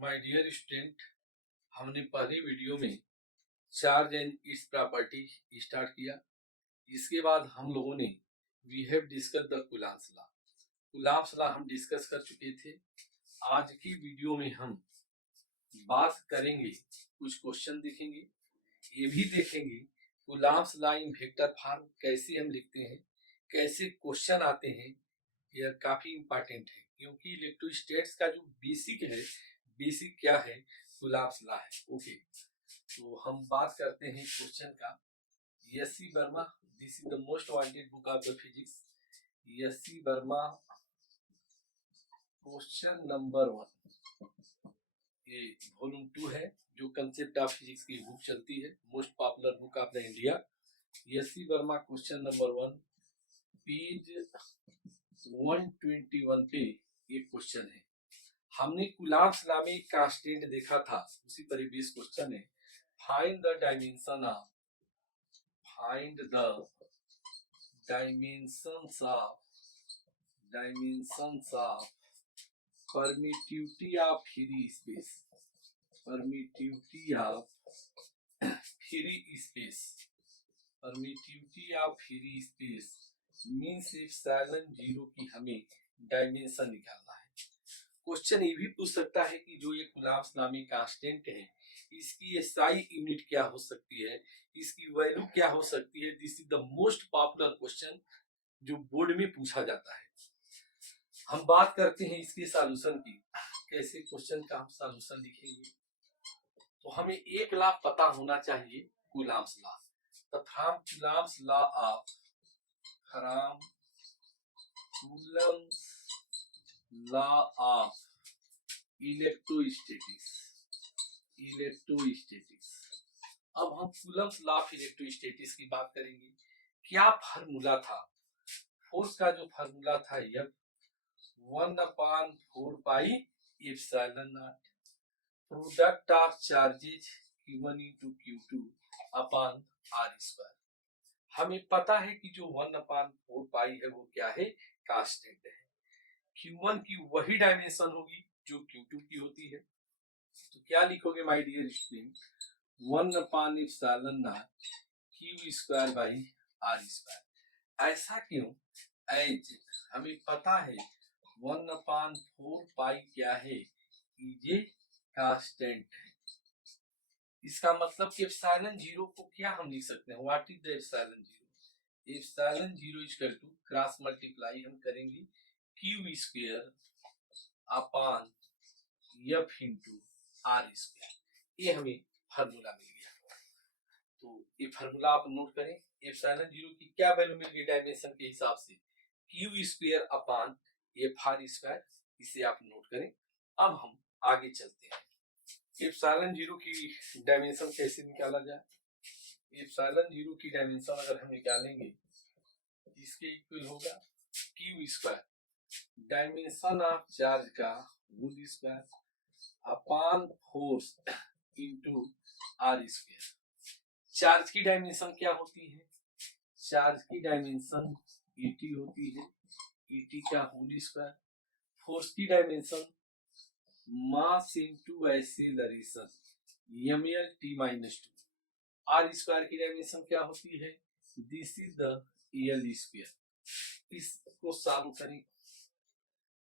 My dear student, हमने पहले video में charge and its property start किया। इसके बाद हम लोगों ने we have discuss the Coulomb's law. Coulomb's law हम डिस्कस कर चुके थे। आज की वीडियो में हम बात करेंगे, कुछ क्वेश्चन देखेंगे, ये भी देखेंगे Coulomb's law in vector form कैसे हम लिखते हैं, कैसे क्वेश्चन आते हैं। यह काफी इंपॉर्टेंट है क्योंकि इलेक्ट्रोस्टैटिक्स का जो बेसिक है, बेसिक क्या है, कूलॉम्स लॉ है। ओके, तो हम बात करते हैं क्वेश्चन का। SC. Verma, this is the most wanted book of the physics. SC. Verma, question number 1, ये वॉल्यूम 2 है, जो कंसेप्ट ऑफ फिजिक्स की बुक चलती है, most popular book of the India. SC. Verma, question number 1, page 121 पे ये क्वेश्चन है। हमने कूलॉम्स लॉ में कांस्टेंट देखा था, उसी पर बेस क्वेश्चन है। Find the dimension of permittivity of free space. Permittivity of free space means epsilon 0 की हमें डायमेंशन निकालना है। क्वेश्चन ये भी पूछ सकता है कि जो ये कूलॉम्स लॉ में कांस्टेंट है, इसकी एसआई यूनिट क्या हो सकती है, इसकी वैल्यू क्या हो सकती है। This is the most popular question जो बोर्ड में पूछा जाता है। हम बात करते हैं इसके सॉल्यूशन की, कैसे क्वेश्चन का हम सॉल्यूशन लिखेंगे। तो हमें एक लॉ पता होना चाहिए, Coulomb's law. The from Coulomb's law of electrostatics. अब हम कूलॉम्स लॉ ऑफ इलेक्ट्रोस्टैटिक्स की बात करेंगे। क्या फार्मूला था? फोर्स का जो फार्मूला था F 1/4 pi epsilon not product of charges Q1 into Q2 upon R²। हमें पता है कि जो 1/4 पाई है वो क्या है, कांस्टेंट है। Q1 की वही डायमेंशन होगी जो Q2 की होती है। तो क्या लिखोगे my dear student, 1/ε Q² by R²। ऐसा क्यों? एज हमें पता है 1/4 पाई क्या है, ये कांस्टेंट है। इसका मतलब कि एप्सिलॉन 0 को क्या हम लिख सकते हैं, what is the epsilon 0? Epsilon 0 equal to cross multiply हम करेंगे Q² upon F into R²। ये हमें फार्मूला मिल गया। तो ये फार्मूला आप नोट करें। एप्सिलॉन 0 की क्या वैल्यू मिल गई डायमेंशन के हिसाब से, Q² अपॉन F²। इसे आप नोट करें। अब हम आगे चलते हैं। एप्सिलॉन 0 की डायमेंशन कैसे निकाला जाए। एप्सिलॉन 0 की डायमेंशन अगर हम निकालेंगे, इसके इक्वल होगा Q² डायमेंशन ऑफ चार्ज का whole square upon force into R²। Charge की डायमेंशन क्या होती है? चार्ज की डायमेंशन ET होती है, ET का होल स्क्वायर। फोर्स की dimension mass into acceleration mL/t-2। R² की डायमेंशन क्या होती है, दिस इज द L²। इसको सॉल्व करें,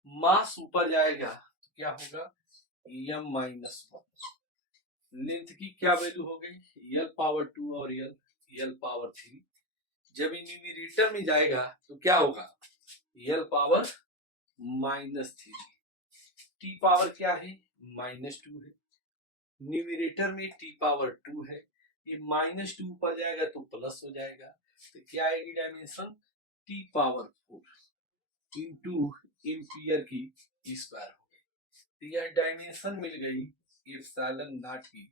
मास ऊपर जाएगा तो क्या होगा, m-1। लेंथ की क्या वैल्यू हो गई, L⁻² और L⁻3। जब न्यूमरेटर में जाएगा तो क्या होगा, L⁻−3। T पावर क्या है, -2 है। न्यूमरेटर में T⁻2 है, ये -2 ऊपर जाएगा तो प्लस हो जाएगा। तो क्या आएगी डायमेंशन, T⁻4 इंटू एम्पियर की स्क्वायर हो गई। तो यह डायमेंशन मिल गई एप्सिलॉन नॉट की,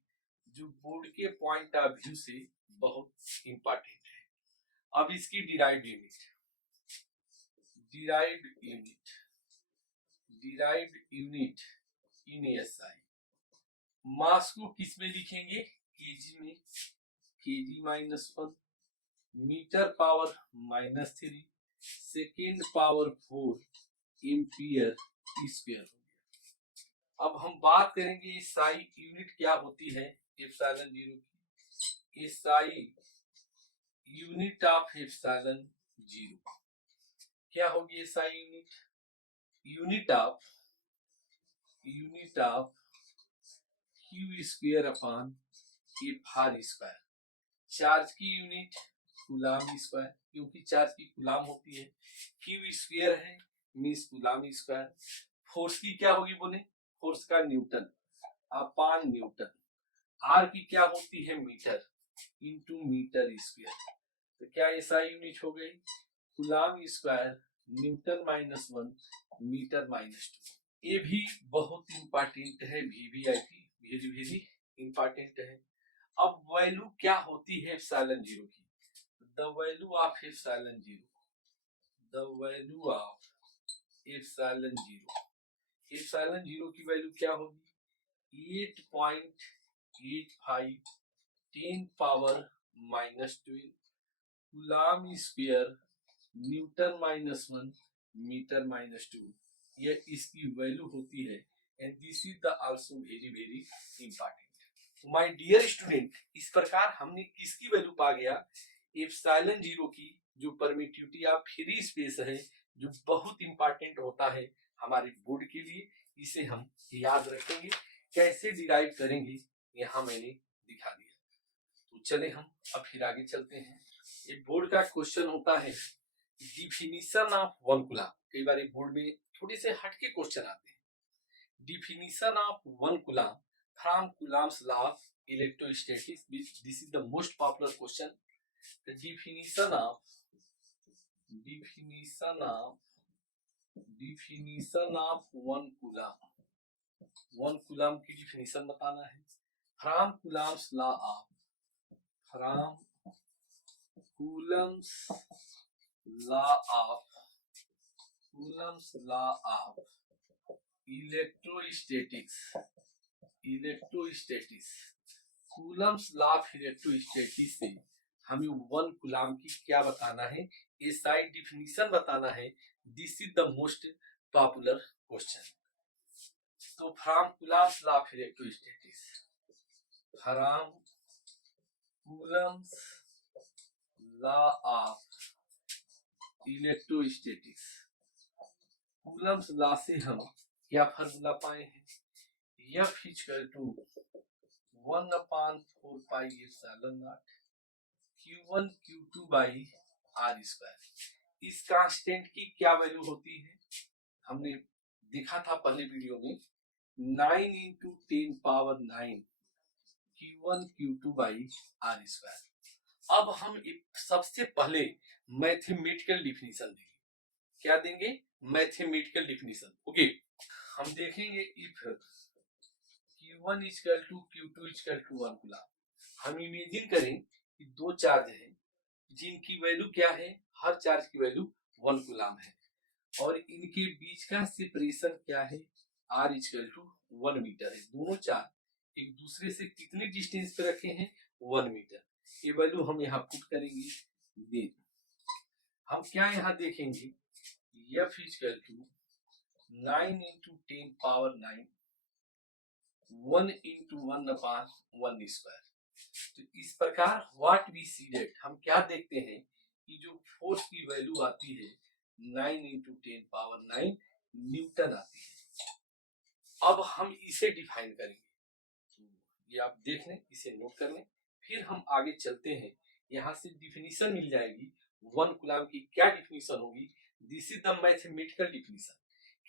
जो बोर्ड के पॉइंट ऑफ व्यू से बहुत इंपॉर्टेंट है। अब इसकी derived unit in SI. Mass को किस में लिखेंगे, केजी में, kg-1 metre power -3 second power 4 ampere square हो गया। अब हम बात करेंगे एसआई यूनिट क्या होती है एप्सिलॉन जीरो की। SI unit of epsilon zero क्या होगी? SI unit unit of Q square upon F R square. Charge की यूनिट कूलाम स्क्वायर, क्योंकि चार्ज की कूलाम होती है। क्यू स्क्वायर है मीन्स कूलाम स्क्वायर। फोर्स की क्या होगी बोले? फोर्स का न्यूटन अपॉन न्यूटन। आर की क्या होती है? Metre into metre square. तो क्या ऐसा यूनिट हो गई? Coulomb square newton minus 1 metre minus 2। ये भी बहुत इंपॉर्टेंट है, वीवीआईपी वेरी वेरी इंपॉर्टेंट है। अब वैल्यू क्या होती है एप्सिलॉन जीरो की? The value of epsilon zero, the value of epsilon zero, epsilon zero की वैल्यू क्या होगी? 8.85 10 power minus 12 coulomb square newton minus 1 metre minus 2। ये इसकी वैल्यू होती है and this is the also very very important. My dear student, इस प्रकार हमने किसकी वैल्यू पा गया? एप्सिलॉन जीरो की, जो परमिटिविटी ऑफ फ्री स्पेस है, जो बहुत इंपॉर्टेंट होता है हमारे बोर्ड के लिए। इसे हम याद रखेंगे, कैसे डिराइव करेंगे यहाँ मैंने दिखा दिया। तो चले हम अब फिर आगे चलते हैं। ये बोर्ड का क्वेश्चन होता है डिफिनीशन ऑफ वन कूलाम। कई बार बोर्ड में थोड़े से हटके क्वेश्चन आते हैं। Definition of one coulomb from coulombs law of electrostatics, this is the most popular question. The definition of one coulomb, one coulomb की डिफिनीशन बताना है। From coulombs law of, from Coulomb's law of, Coulomb's law of electrostatics, electrostatics, Coulomb's law of electrostatics से हमें one coulomb की क्या बताना है? SI definition बताना है। This is the most popular question. तो from Coulomb's law of electrostatics, from Coulomb's law of electrostatics, Coulomb's law से हम क्या फार्मूला पाए हैं? F equal to 1/4 pi epsilon not Q1 Q2 by R square. इस constant की क्या value होती है? हमने देखा था पहले वीडियो में, 9 into 10 power 9 Q1 Q2 by R square. अब हम सबसे पहले मैथमेटिकल डिफिनीशन देंगे। क्या देंगे? Mathematical definition. ओके, हम देखेंगे if Q1 equal to Q2 equal to 1 coulomb. हम इमेजिन करें कि दो चार्ज हैं जिनकी वैल्यू क्या है? हर चार्ज की वैल्यू 1 कूलाम है और इनके बीच का सेपरेशन क्या है? R इक्वल टू 1 मीटर है। दोनों चार्ज एक दूसरे से कितने डिस्टेंस पे रखे हैं? 1 मीटर। ये वैल्यू हम यहाँ पुट करेंगे। देन हम क्या यहाँ देखेंगे? F equal to 9 into 10 power 9 1 into 1/1 square. तो इस प्रकार व्हाट वी सी दैट, हम क्या देखते हैं कि जो फोर्स की वैल्यू आती है 9 इंटू 10 पावर 9 न्यूटन आती है। अब हम इसे डिफाइन करेंगे। तो ये आप देख लें, इसे नोट कर लें, फिर हम आगे चलते हैं। यहाँ से डिफिनीशन मिल जाएगी वन कूलाम की। क्या डिफिनीशन होगी? This is the mathematical definition.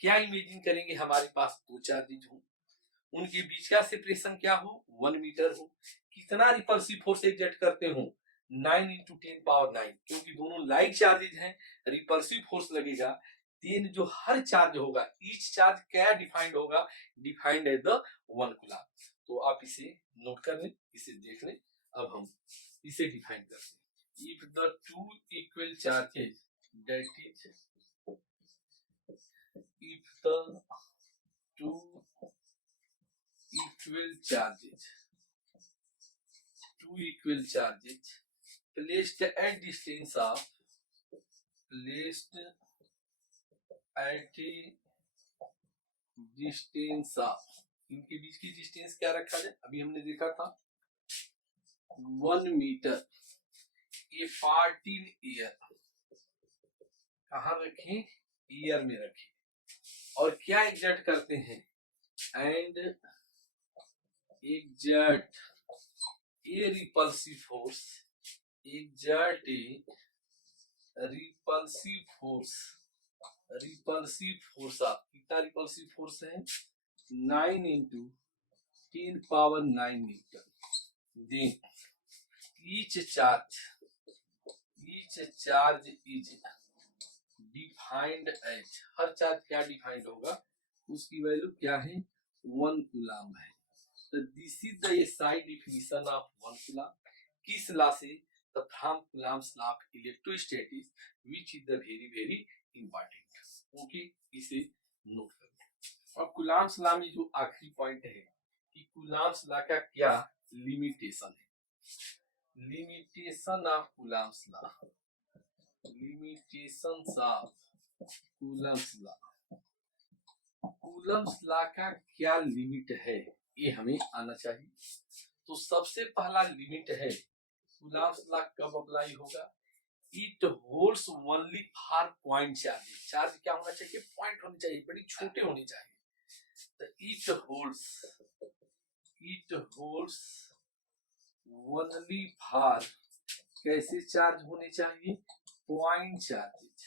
क्या इमेजिन करेंगे? हमारे पास दो चार्जेज हो, उनके बीच का सेपरेशन क्या हो? 1 मीटर हो। कितना रिपल्सिव फोर्स एग्जर्ट करते हो? 9 इंटू 10 पावर 9, क्योंकि दोनों लाइक चार्जेज हैं, रिपल्सिव फोर्स लगेगा 10। जो हर चार्ज होगा, ईच चार्ज क्या डिफाइंड होगा? Defined as the 1 coulomb. तो आप इसे नोट कर लें, इसे देख लें। अब हम इसे डिफाइन करते हैं। If the two equal charges, that is if the two equal charges, two equal charges placed at distance of, placed at a distance of, इनके बीच की डिस्टेंस क्या रखा जाए, अभी हमने देखा था 1 मीटर। ये पार्ट इन ईयर, कहाँ रखें, ईयर में रखें। और क्या एग्जर्ट करते हैं, and exert a repulsive force, exert a repulsive force, repulsive force of, कितना रिपल्सिव फोर्स है, 9 into 10⁻9 newton. Then each charge is defined as, हर चार्ज क्या डिफाइंड होगा, उसकी वैल्यू क्या है, 1 कूलम है। तो this is the SI definition of 1 coulomb. किस लॉ से, the from Coulomb's law of electrostatics, which is the very very important. Okay, इसे नोट करो। और कूलम्स लॉ में जो आखिरी पॉइंट है कि कूलम्स लॉ का क्या लिमिटेशन है, limitation of Coulomb's law, limitations of Coulomb's law, Coulomb's law का क्या लिमिट है, ये हमें आना चाहिए। तो सबसे पहला लिमिट है, कूलम्स लॉ कब अप्लाई होगा, it holds only for point charge. Charge क्या होना चाहिए, पॉइंट होने चाहिए, बड़ी छोटे होने चाहिए। तो इट होल्ड्स ओनली फॉर, कैसे चार्ज होने चाहिए, पॉइंट चार्जेज।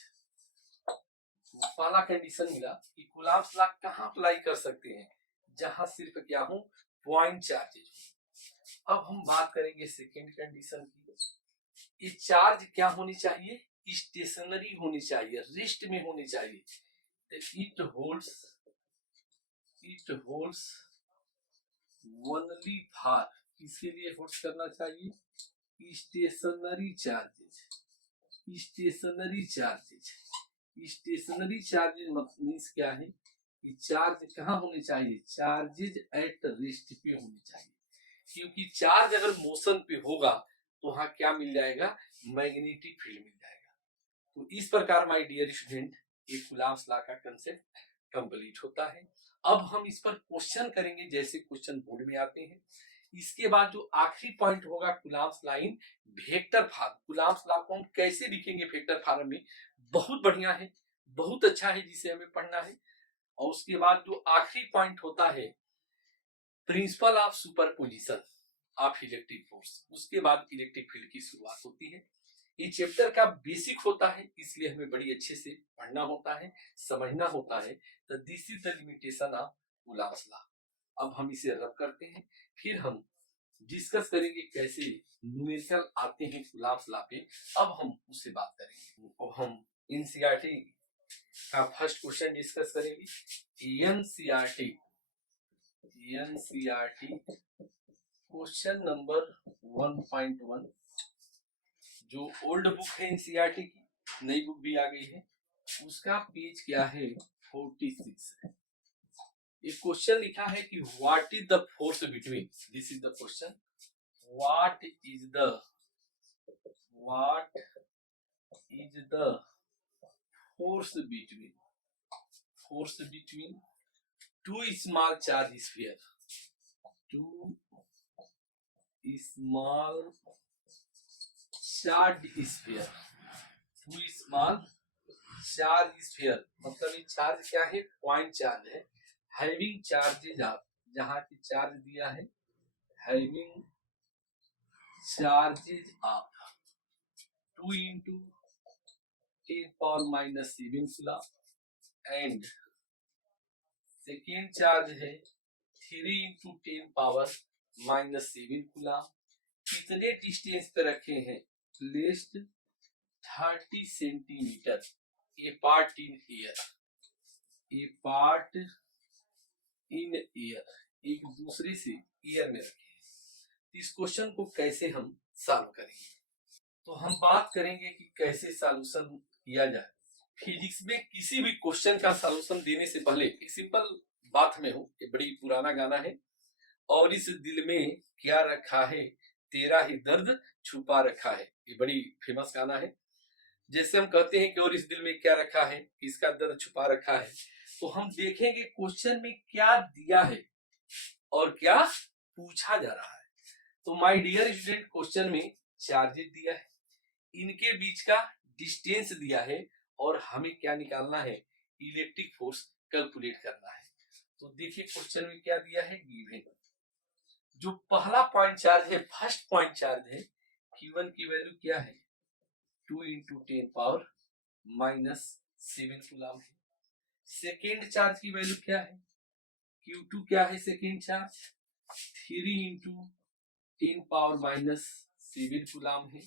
पहला कंडीशन मिला कि कूलम्स लॉ कहां अप्लाई कर सकते हैं, जहां सिर्फ क्या हो, पॉइंट चार्जेज हो। अब हम बात करेंगे सेकेंड कंडीशन की, ये चार्ज क्या होनी चाहिए, स्टेशनरी होनी चाहिए, रेस्ट में होनी चाहिए। इट होल्ड्स ओनली फॉर, किसके लिए होल्ड करना चाहिए, stationary charges, stationary charges. Stationary charges means क्या है कि चार्ज कहाँ होने चाहिए, चार्जेज एट रेस्ट पे होने चाहिए। क्योंकि चार्ज अगर मोशन पे होगा तो वहां क्या मिल जाएगा, मैग्नेटिक फील्ड मिल जाएगा। तो इस प्रकार माय डियर स्टूडेंट, ये कूलम्स लॉ का कंसेप्ट कंप्लीट होता है। अब हम इस पर क्वेश्चन करेंगे, जैसे क्वेश्चन बोर्ड में आते हैं। इसके बाद जो आखिरी पॉइंट होगा Coulomb's law in vector form, Coulomb's law को हम कैसे लिखेंगे वेक्टर फॉर्म में, बहुत बढ़िया है, बहुत अच्छा है, जिसे हमें पढ़ना है। और उसके बाद जो आखिरी पॉइंट होता है, principle of superposition of electric force, उसके बाद इलेक्ट्रिक फील्ड की शुरुआत होती है। ये चैप्टर का बेसिक होता है, इसलिए हमें बड़ी अच्छे से पढ़ना होता है, समझना होता है। तो this is the limitation of Coulomb's law. अब हम इसे रब करते हैं, फिर हम डिस्कस करेंगे कैसे न्यूमेरिकल आते हैं कूलम्स लॉ पे, अब हम उससे बात करेंगे। अब हम एनसीईआरटी का फर्स्ट क्वेश्चन डिस्कस करेंगे। एनसीईआरटी क्वेश्चन नंबर 1.1, जो ओल्ड बुक है एनसीईआरटी की, नई बुक भी आ गई है, उसका पेज क्या है, 46 है। एक क्वेश्चन लिखा है कि what is the force between, this is the question, what is the force between two small charge sphere, two small charge sphere, two small charge sphere, मतलब ये चार्ज क्या है, पॉइंट चार्ज है। हैविंग चार्जेज ऑफ, जहां की charge दिया है, having charges of 2 into 10⁻⁷ coulomb, and second charge है 3 into 10⁻⁷ कूलम। कितने डिस्टेंस पे रखे हैं, placed 30 centimetre, A part in air, A part in air, एक दूसरे से एयर में रखे हैं। इस क्वेश्चन को कैसे हम सॉल्व करेंगे, तो हम बात करेंगे कि कैसे सॉल्यूशन किया जाए। फिजिक्स में किसी भी क्वेश्चन का सॉल्यूशन देने से पहले एक सिंपल बात में हो, ये बड़ी पुराना गाना है, और इस दिल में क्या रखा है, तेरा ही दर्द छुपा रखा है, ये बड़ी फेमस गाना है। जैसे हम कहते हैं कि और इस दिल में क्या रखा है, इसका दर्द छुपा रखा है, तो हम देखेंगे क्वेश्चन में क्या दिया है और क्या पूछा जा रहा है। तो माय डियर स्टूडेंट, क्वेश्चन में चार्जेस दिया है, इनके बीच का डिस्टेंस दिया है और हमें क्या निकालना है, इलेक्ट्रिक फोर्स कैलकुलेट करना है। तो देखिए क्वेश्चन में क्या दिया है, गिवन जो पहला पॉइंट चार्ज है, फर्स्ट पॉइंट चार्ज है, Q1 की वैल्यू क्या है, 2 × 10⁻⁻7 कूलम है। सेकेंड चार्ज की वैल्यू क्या है, Q2 क्या है, सेकेंड चार्ज 3 × 10⁻⁻7 कूलम है।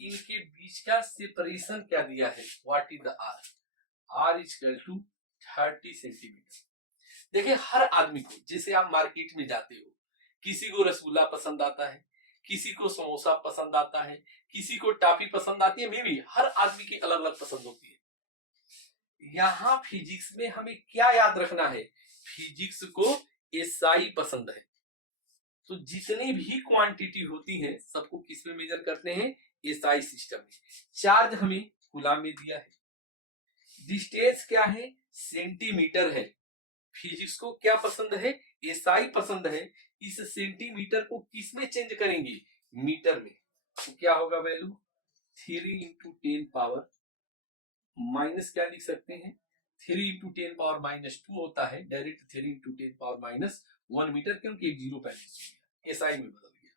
इनके बीच का सेपरेशन क्या दिया है, what is the R, R equal to 30 centimetre. देखिए हर आदमी को, जैसे आप मार्केट में जाते हो, किसी को रसगुल्ला पसंद आता है, किसी को समोसा पसंद आता है, किसी को टॉफी पसंद आती है, मे भी हर आदमी की अलग अलग पसंद होती है। यहाँ फिजिक्स में हमें क्या याद रखना है, फिजिक्स को एसआई पसंद है। तो जितनी भी क्वांटिटी होती है सबको किस में मेजर करते हैं, एसआई सिस्टम में। चार्ज हमें कूलम में दिया है, डिस्टेंस क्या है, सेंटीमीटर है। फिजिक्स को क्या पसंद है, एसआई पसंद है। इस सेंटीमीटर को किस में चेंज करेंगे, मीटर में। तो क्या होगा वैल्यू, 3 × 10⁻, माइनस क्या लिख सकते हैं, 3 × 10⁻⁻2 होता है, डायरेक्ट 3 × 10⁻1 मीटर, क्योंकि एक जीरो पहले एसआई में बदल गया।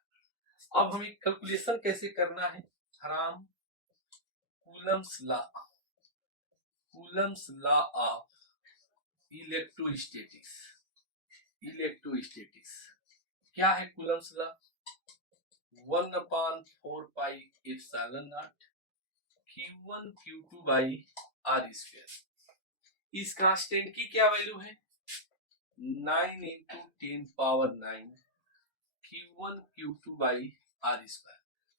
अब हमें कैलकुलेशन कैसे करना है, from Coulomb's law of electrostatics. क्या है कूलम्स लॉ, 1/4πε0 Q1 Q2/r²। इस कांस्टेंट की क्या वैल्यू है, 9 × 10⁻9 Q1 Q2/r²।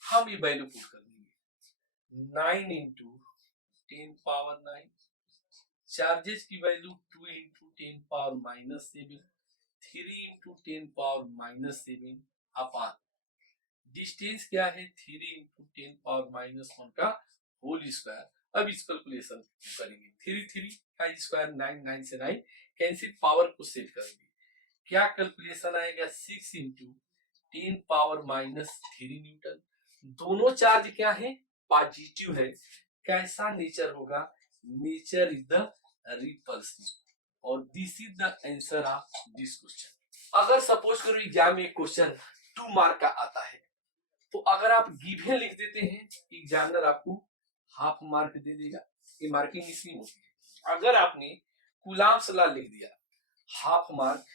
हम ये वैल्यू पुट कर देंगे, 9 × 10⁻9, चार्जेस की वैल्यू 2 × 10⁻⁻7, 3 × 10⁻�7 अपान डिस्टेंस क्या है, 3 × 10⁻⁻1 का होल स्क्वायर। अब इस कैलकुलेशन करेंगे, 3 का स्क्वायर 9, 9 से 9 कैंसिल, पावर को सेट करेंगे। क्या कैलकुलेशन आएगा, 6 × 10⁻⁻3 न्यूटन। दोनों चार्ज क्या है, पॉजिटिव है। कैसा नेचर होगा, नेचर इज द रिपल्सिव, और this is the answer of this question. अगर सपोज करो एग्जाम में क्वेश्चन 2 मार्क का आता है, तो अगर आप गिवन लिख देते हैं, एग्जामिनर आपको हाफ मार्क दे देगा। ये मार्किंग इसलिए होती है। अगर आपने कूलम्स लॉ लिख दिया, हाफ मार्क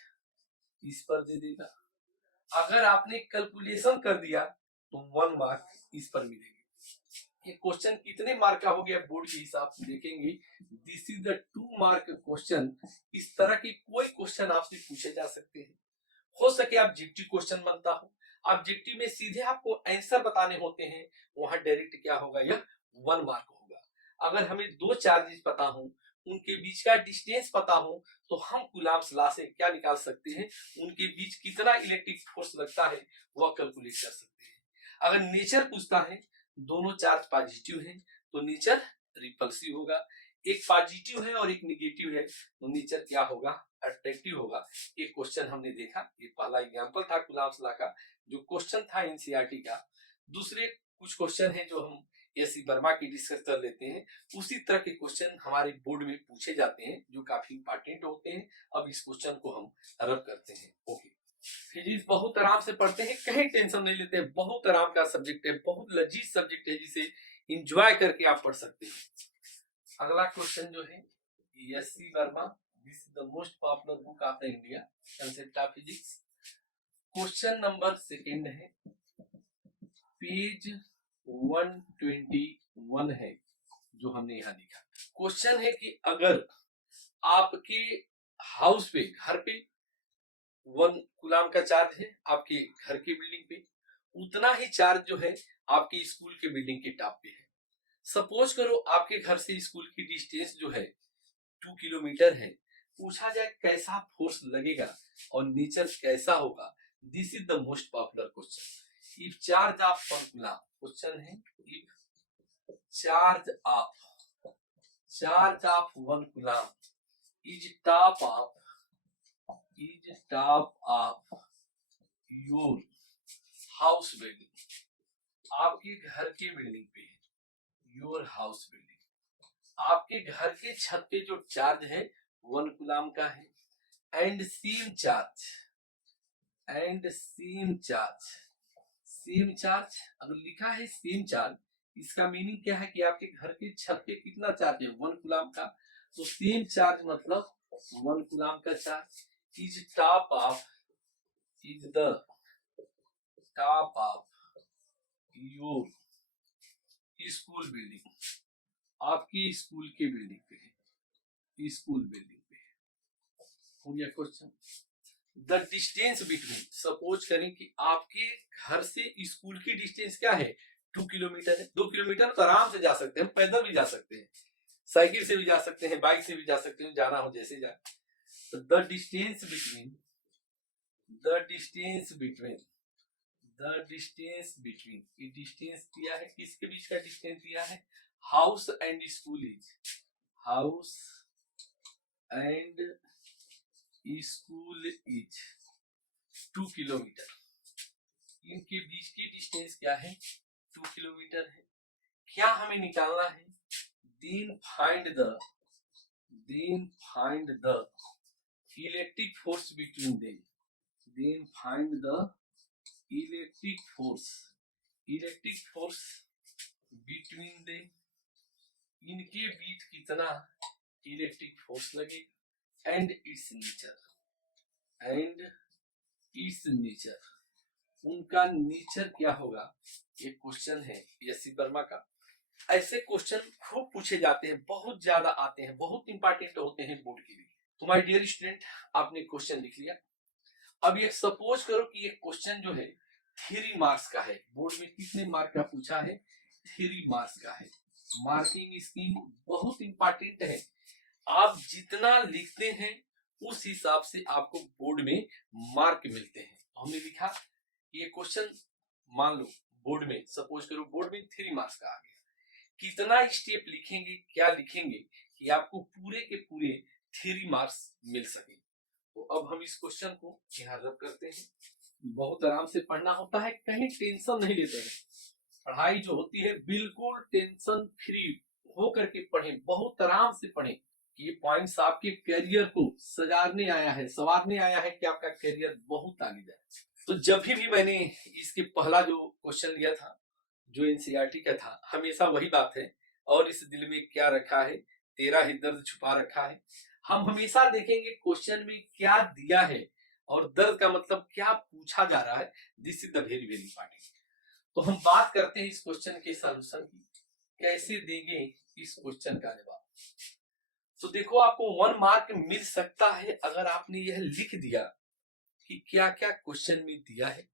इस पर दे देगा। अगर आपने कैलकुलेशन कर दिया तो 1 मार्क इस पर मिलेगा। ये क्वेश्चन कितने मार्क का हो गया, बोर्ड के हिसाब से देखेंगे। This is the 2 mark question. इस तरह के कोई क्वेश्चन आपसे पूछे जा सकते हैं। हो सके ऑब्जेक्टिव क्वेश्चन बनता हो, ऑब्जेक्टिव में सीधे आपको आंसर बताने होते हैं, वहां डायरेक्ट क्या होगा, यह 1 मार्क होगा। अगर हमें 2 चार्जेस पता हो, उनके बीच का डिस्टेंस पता हो, तो हम कूलम्स लॉ से क्या निकाल सकते हैं, उनके बीच कितना इलेक्ट्रिक फोर्स लगता है वह कैलकुलेट कर सकते हैं। अगर नेचर पूछता है, दोनों चार्ज पॉजिटिव हैं तो नेचर रिपल्सिव होगा, एक पॉजिटिव है और एक नेगेटिव है तो नेचर क्या होगा, अट्रैक्टिव होगा। एक क्वेश्चन हमने देखा, ये पहला एग्जांपल था कूलम्स लॉ का, जो क्वेश्चन था एनसीईआरटी का। दूसरे कुछ क्वेश्चन हैं जो हम एससी वर्मा की डिस्कस कर लेते हैं। उसी तरह के क्वेश्चन हमारे बोर्ड में पूछे जाते हैं जो काफी इंपॉर्टेंट होते हैं। अब इस क्वेश्चन को हम रब करते हैं। ओके, फिजिक्स बहुत आराम से पढ़ते हैं, कहीं टेंशन नहीं लेते हैं। बहुत आराम का सब्जेक्ट है, बहुत लजीज सब्जेक्ट है, जिसे इंजॉय करके आप पढ़ सकते हैं। अगला क्वेश्चन जो है, SC Verma, this is the most popular book of the India, concept of physics. Question number second है, पेज 121 है जो हमने यहाँ लिखा। क्वेश्चन है कि अगर आपके हाउस पे, घर पे 1 कूलम का चार्ज है, आपके घर की बिल्डिंग पे उतना ही चार्ज जो है आपके स्कूल के बिल्डिंग के टॉप पे है। सपोज करो आपके घर से स्कूल की डिस्टेंस जो है 2 किलोमीटर है। पूछा जाए कैसा फोर्स लगेगा और नेचर कैसा होगा। This is the most popular question. If charge of 1 coulomb, question है if charge of 1 coulomb is top of your house building, आपके घर के बिल्डिंग पे है, योर हाउस बिल्डिंग, आपके घर के छत पे जो चार्ज है 1 कूलम का है। एंड सेम चार्ज अगर लिखा है सेम चार्ज, इसका मीनिंग क्या है कि आपके घर के छत पे कितना चार्ज है 1 कूलम का। तो सेम चार्ज मतलब 1 कूलम का charge is the top of your school building, आपकी स्कूल के बिल्डिंग पे है, स्कूल बिल्डिंग पे है। हो गया question. The distance between, suppose करें कि आपके घर से स्कूल की डिस्टेंस क्या है 2 किलोमीटर है। 2 किलोमीटर तो आराम से जा सकते हैं, पैदल भी जा सकते हैं, साइकिल से भी जा सकते हैं, बाइक से भी जा सकते हैं, जाना हो जैसे जाए। तो द डिस्टेंस बिटवीन ये डिस्टेंस दिया है, किसके बीच का डिस्टेंस दिया है, house and school is 2 kilometre. इनके बीच की डिस्टेंस क्या है 2 किलोमीटर है। क्या हमें निकालना है, then find the electric force between them, electric force between them, इनके बीच कितना इलेक्ट्रिक फोर्स लगेगा। एंड इट्स नेचर, उनका नेचर क्या होगा। ये क्वेश्चन है एस वर्मा का। ऐसे क्वेश्चन खूब पूछे जाते हैं, बहुत ज्यादा आते हैं, बहुत इंपॉर्टेंट होते हैं बोर्ड के लिए। तो माय डियर स्टूडेंट, आपने क्वेश्चन लिख लिया। अब ये सपोज करो कि ये क्वेश्चन जो है 3 मार्क्स का है। बोर्ड में कितने मार्क का पूछा है, 3 मार्क्स का है। मार्किंग स्कीम बहुत इंपॉर्टेंट है, आप जितना लिखते हैं उस हिसाब से आपको बोर्ड में मार्क मिलते हैं। हमने लिखा ये क्वेश्चन, मान लो बोर्ड में, सपोज करो बोर्ड में 3 मार्क्स का आ गया, कितना स्टेप लिखेंगे, क्या लिखेंगे कि आपको पूरे के पूरे 3 मार्क्स मिल सके। तो अब हम इस क्वेश्चन को यहाँ रब करते हैं। बहुत आराम से पढ़ना होता है, कहीं टेंशन नहीं लेते हैं। पढ़ाई जो होती है बिल्कुल टेंशन फ्री हो करके पढ़ें, बहुत आराम से पढ़ें। ये पॉइंट्स आपके करियर को सजारने आया है, संवारने आया है कि आपका करियर बहुत आगे जाए। तो जब भी मैंने इसके पहला जो क्वेश्चन लिया था, जो एनसीईआरटी का था, हमेशा वही बात है, और इस दिल में क्या रखा है तेरा ही दर्द छुपा रखा है। हम हमेशा देखेंगे क्वेश्चन में क्या दिया है और दर्द का मतलब क्या पूछा जा रहा है। This is the very very important. तो हम बात करते हैं इस क्वेश्चन के सॉल्यूशन की, कैसे देंगे इस क्वेश्चन का जवाब। तो देखो, आपको 1 मार्क मिल सकता है अगर आपने यह लिख दिया कि क्या क्या क्वेश्चन में दिया है।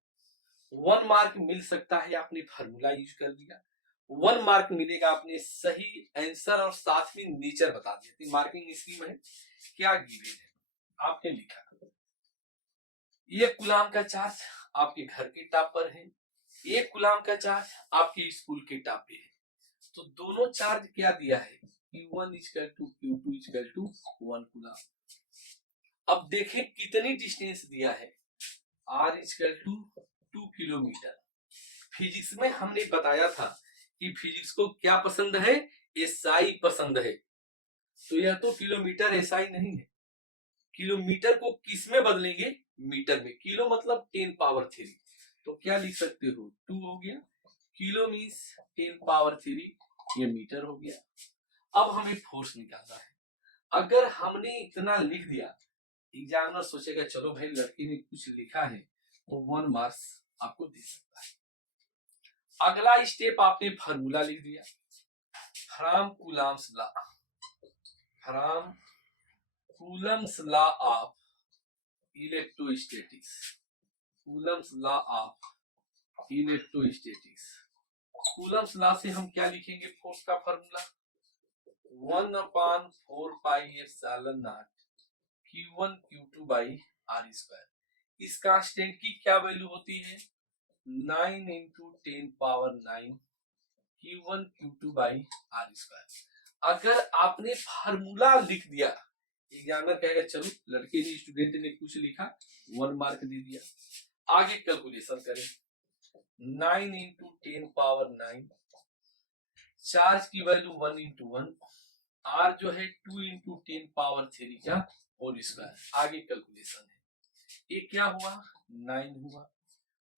1 मार्क मिल सकता है आपने फार्मूला यूज कर दिया। 1 मार्क मिलेगा आपने सही आंसर और साथ में नेचर बता दिया। तो मार्किंग स्कीम है, क्या गिवन है आपने लिखा। ये कूलम का चार्ज आपके घर के टॉप पर है, एक कूलम का चार्ज आपके स्कूल के टॉप पे है। तो दोनों चार्ज क्या दिया है, Q1 Q2 1 कूलम। अब देखें कितनी डिस्टेंस दिया है, R 2 किलोमीटर। फिजिक्स में हमने बताया था कि फिजिक्स को क्या पसंद है, एसआई पसंद है। तो यह तो किलोमीटर एसआई नहीं है। किलोमीटर को किस में बदलेंगे, मीटर में। किलो मतलब 10 पावर 3, तो क्या लिख सकते हो 2 हो गया, किलो मीन्स 10 पावर 3, ये मीटर हो गया। अब हमें फोर्स निकालना है। अगर हमने इतना लिख दिया, एग्जामिनर सोचेगा चलो भाई लड़की ने कुछ लिखा है, तो 1 मार्क्स आपको दे सकता है। अगला स्टेप आपने फार्मूला लिख दिया, from Coulomb's law of electrostatics. Coulomb's law से हम क्या लिखेंगे, फोर्स का formula 1/4 pi epsilon not Q1 Q2 by R²। इस कांस्टेंट की क्या वैल्यू होती है, 9 × 10 power 9 Q1 Q2 by R²। अगर आपने फार्मूला लिख दिया एग्जामिनर कहेगा चलो लड़के ने स्टूडेंट ने कुछ लिखा 1 मार्क दे दिया। आगे कैलकुलेशन करें 9 इंटू 10 पावर 9, चार्ज की वैल्यू 1 इंटू 1, आर जो है 2 इंटू 10 पावर 3 का होल स्क्वायर। आगे कैलकुलेशन है, ये क्या हुआ 9 हुआ,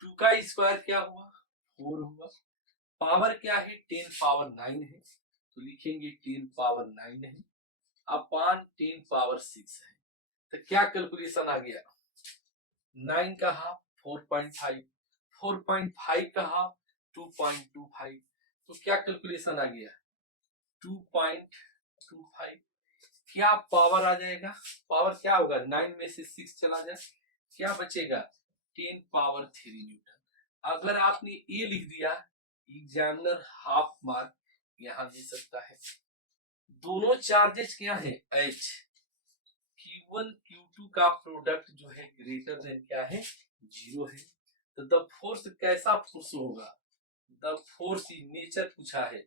2 का स्क्वायर क्या हुआ 4 हुआ, पावर क्या है 10 पावर 9 है तो लिखेंगे 10 पावर 9 है अपान 10 पावर 6 है। तो क्या कैलकुलेशन आ गया 9 का हाफ 4.5, 4.5 का हाफ 2.25, तो क्या कैलकुलेशन आ गया 2.25। क्या पावर आ जाएगा, पावर क्या होगा 9 में से 6 चला जाए क्या बचेगा 10 पावर 3 न्यूटन। अगर आपने ये लिख दिया एग्जामिनर हाफ मार्क यहाँ दे सकता है। दोनों चार्जेस क्या है H, Q1 Q2 का प्रोडक्ट जो है ग्रेटर देन क्या है 0 है। तो द फोर्स कैसा फोर्स होगा, द फोर्स इन नेचर पूछा है,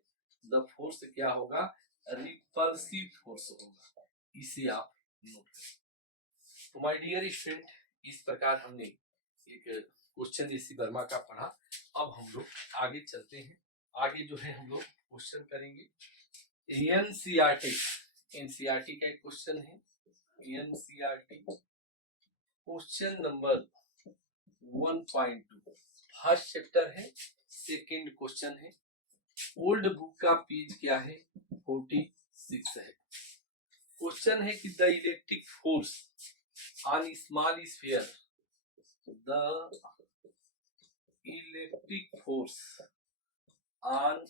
द फोर्स क्या होगा रिपल्सिव फोर्स होगा। इसे आप नोट करें। तो माय डियर स्टूडेंट, इस प्रकार हमने एक क्वेश्चन इसी वर्मा का पढ़ा। अब हम लोग आगे चलते हैं। आगे जो है हम लोग क्वेश्चन करेंगे एनसीईआरटी, एनसीईआरटी का एक क्वेश्चन है NCERT question number 1.2 first chapter है, सेकंड क्वेश्चन है। ओल्ड बुक का पेज क्या है 46 है। क्वेश्चन है कि the electric force on small sphere, the electric force on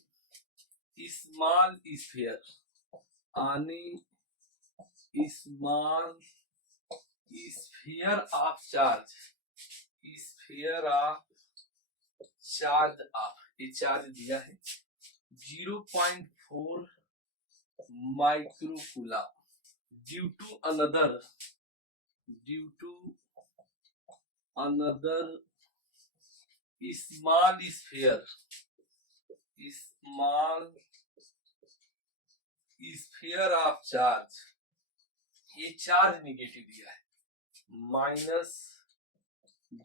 small sphere, on small sphere of charge, sphere of charge of, ये charge दिया है 0.4 microcoulomb due to another small sphere, small sphere of charge, ये charge negative दिया है minus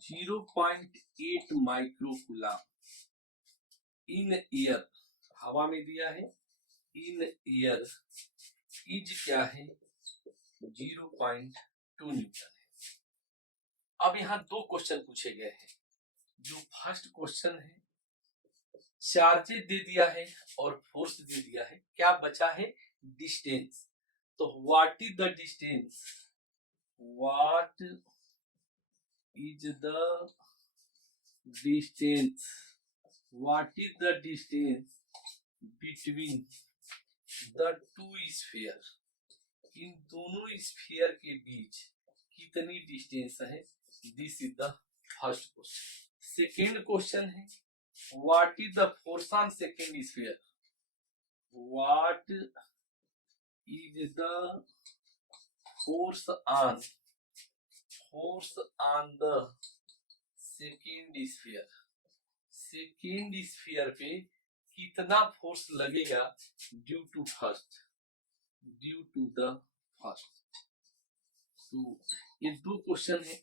0.8 microcoulomb in air, हवा में दिया है इन एयर इज क्या है 0.2 न्यूटन है। अब यहाँ दो क्वेश्चन पूछे गए हैं। जो फर्स्ट क्वेश्चन है चार्जेस दे दिया है और फोर्स दे दिया है, क्या बचा है डिस्टेंस। तो what is the distance, what is the distance, what is the distance between the two sphere, इन दोनों स्फीयर के बीच कितनी डिस्टेंस है, this is the first question. Second question है what is the force on second sphere, what is the force on the second sphere, second sphere पे कितना force लगेगा due to first, due to the first. तो ये दो question है।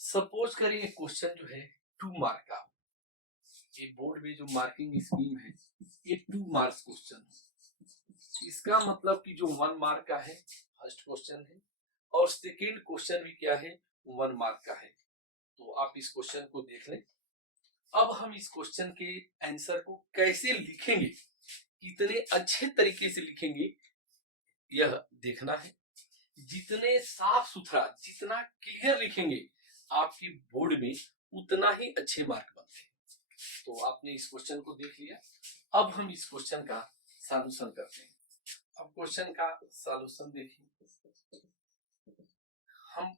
Suppose करिए question जो है 2 मार्क का, ये बोर्ड में जो मार्किंग स्कीम है ये 2 मार्क्स क्वेश्चन है। इसका मतलब कि जो 1 मार्क का है फर्स्ट क्वेश्चन है और सेकेंड क्वेश्चन भी क्या है 1 मार्क का है। तो आप इस क्वेश्चन को देख लें। अब हम इस क्वेश्चन के आंसर को कैसे लिखेंगे, कितने अच्छे तरीके से लिखेंगे यह देखना है। जितने साफ सुथरा, जितना क्लियर लिखेंगे आपके बोर्ड में उतना ही अच्छे मार्क बनते हैं। तो आपने इस क्वेश्चन को देख लिया। अब हम इस क्वेश्चन का सॉल्यूशन करते हैं। अब क्वेश्चन का सॉल्यूशन देखिए। हम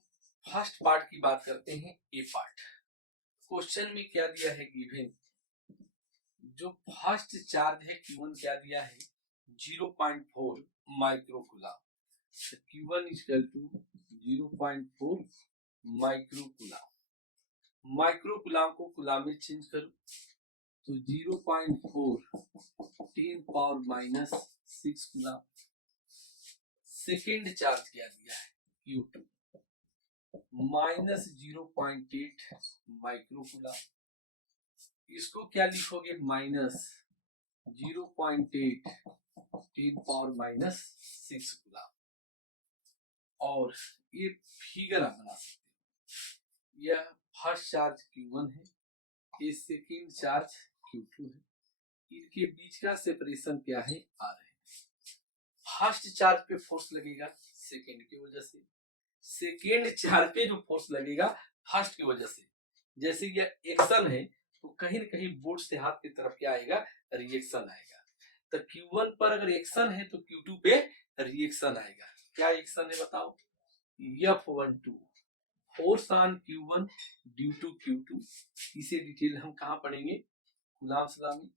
फर्स्ट पार्ट की बात करते हैं, ए पार्ट। क्वेश्चन में क्या दिया है गिवन, जो फर्स्ट चार्ज है Q1 क्या दिया है 0.4 microcoulomb. Q1 equal to 0.4 microcoulomb. Microcoulomb को कूलम में चेंज करो तो 0.4 10 पावर -6 कूलम। सेकेंड चार्ज क्या दिया है Q2 माइनस 0.8 माइक्रोकूलम, इसको क्या लिखोगे माइनस 0.8 10 पावर माइनस 6 कूलम। और ये फिगर आप बना सकते हैं, यह फर्स्ट चार्ज Q1 है, ये सेकेंड चार्ज Q2 है, इनके बीच का सेपरेशन क्या है R है। फर्स्ट चार्ज पे फोर्स लगेगा सेकेंड की वजह से, सेकेंड चार्ज पे जो फोर्स लगेगा फर्स्ट की वजह से। जैसे यह एक्शन है तो कहीं न कहीं बोर्ड से हाथ की तरफ क्या आएगा, रिएक्शन आएगा। तो Q1 पर अगर एक्शन है तो Q2 पे रिएक्शन आएगा। क्या एक्शन है बताओ, F12 force on Q1 due to Q2। इसे डिटेल हम कहाँ पढ़ेंगे, कूलम्ब्स लॉ में।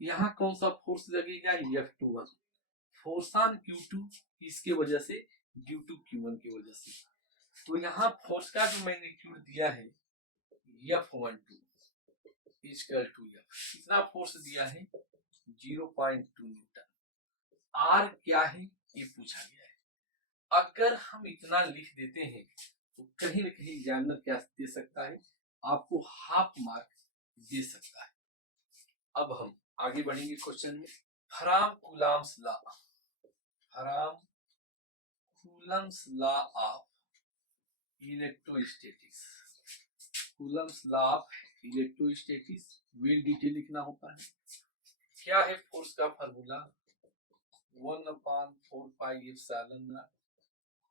यहाँ कौन सा फोर्स लगेगा, F21 फोर्स ऑन Q2 इसके वजह से ड्यू टू Q1 की वजह से। तो यहाँ फोर्स का जो मैग्नीट्यूड दिया है F12 इक्वल टू F, कितना फोर्स दिया है 0.2 न्यूटन। R क्या है ये पूछा गया है। अगर हम इतना लिख देते हैं तो कहीं न कहीं एग्जामिनर क्या दे सकता है, आपको हाफ मार्क दे सकता है। अब हम आगे बढ़ेंगे क्वेश्चन में। From Coulomb's law, from Coulomb's law of electrostatics, Coulomb's law of electrostatics well detail लिखना होता है। क्या है फोर्स का formula, 1/4 pi epsilon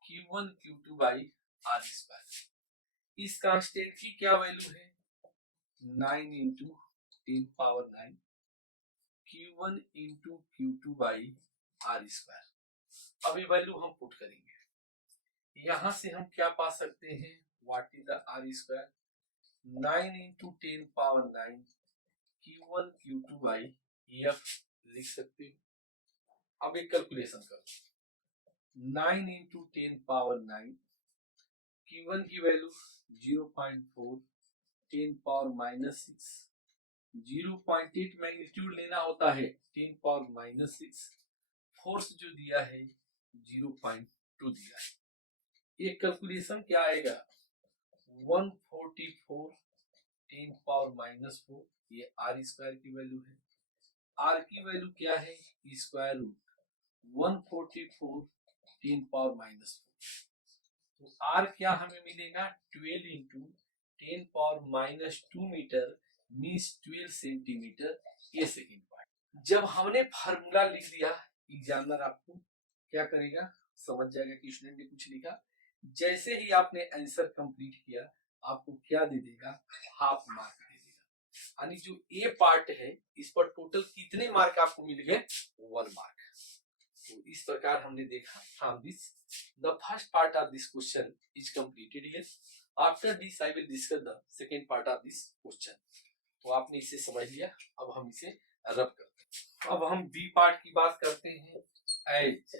Q1 Q2 by R square. इस कांस्टेंट की क्या वैल्यू है 9 into 10 power 9 Q1 into Q2 by R square. अभी वैल्यू हम पुट करेंगे, यहां से हम क्या पा सकते हैं, what is the R square, 9 into 10 power 9 Q1 Q2 by F लिख सकते हो। अब एक कैलकुलेशन करो, 9 इंटू 10 पावर 9 Q1 की वैल्यू 0.4 10 पावर माइनस 6, 0.8 मैग्नीट्यूड लेना होता है 10 पावर माइनस 6, फोर्स जो दिया है 0.2 दिया है। ये कैलकुलेशन क्या आएगा 144 10 पावर माइनस 4, ये R स्क्वायर की वैल्यू है। R की वैल्यू क्या है स्क्वायर रूट 144 10 पावर माइनस 4, तो R क्या हमें मिलेगा 12 into 10 power minus 2 metre means 12 centimetre ये सेकेंड पार्ट। जब हमने फार्मूला लिख दिया, एग्जामिनर आपको क्या करेगा, समझ जाएगा कि स्टूडेंट ने कुछ लिखा। जैसे ही आपने आंसर कंप्लीट किया आपको क्या दे देगा, हाफ मार्क दे देगा। यानी जो ए पार्ट है इस पर टोटल कितने मार्क आपको मिल गए, 1 मार्क। तो इस प्रकार हमने देखा from this the first part of this question is completed here. After this I will discuss the second part of this question. तो आपने इसे समझ लिया, अब हम इसे रब करते हैं। अब हम बी पार्ट की बात करते हैं। एज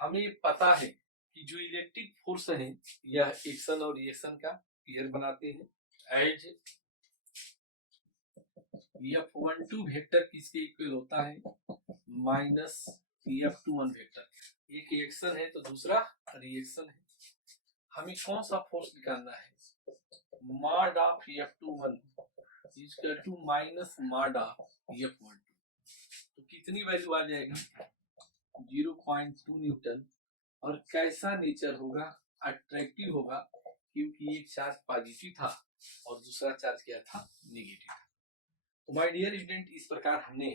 हमें पता है कि जो इलेक्ट्रिक फोर्स है यह एक्शन और रिएक्शन का पेयर बनाते हैं। एज F12 वेक्टर किसके इक्वल होता है, माइनस F21 वेक्टर। एक एक्शन है तो दूसरा रिएक्शन है। हमें कौन सा फोर्स निकालना है, mod of F21 equal to minus mod of F12। तो कितनी वैल्यू आ जाएगी 0.2 न्यूटन। और कैसा नेचर होगा, अट्रैक्टिव होगा, क्योंकि एक चार्ज पॉजिटिव था और दूसरा चार्ज क्या था, नेगेटिव। तो माय डियर स्टूडेंट, इस प्रकार हमने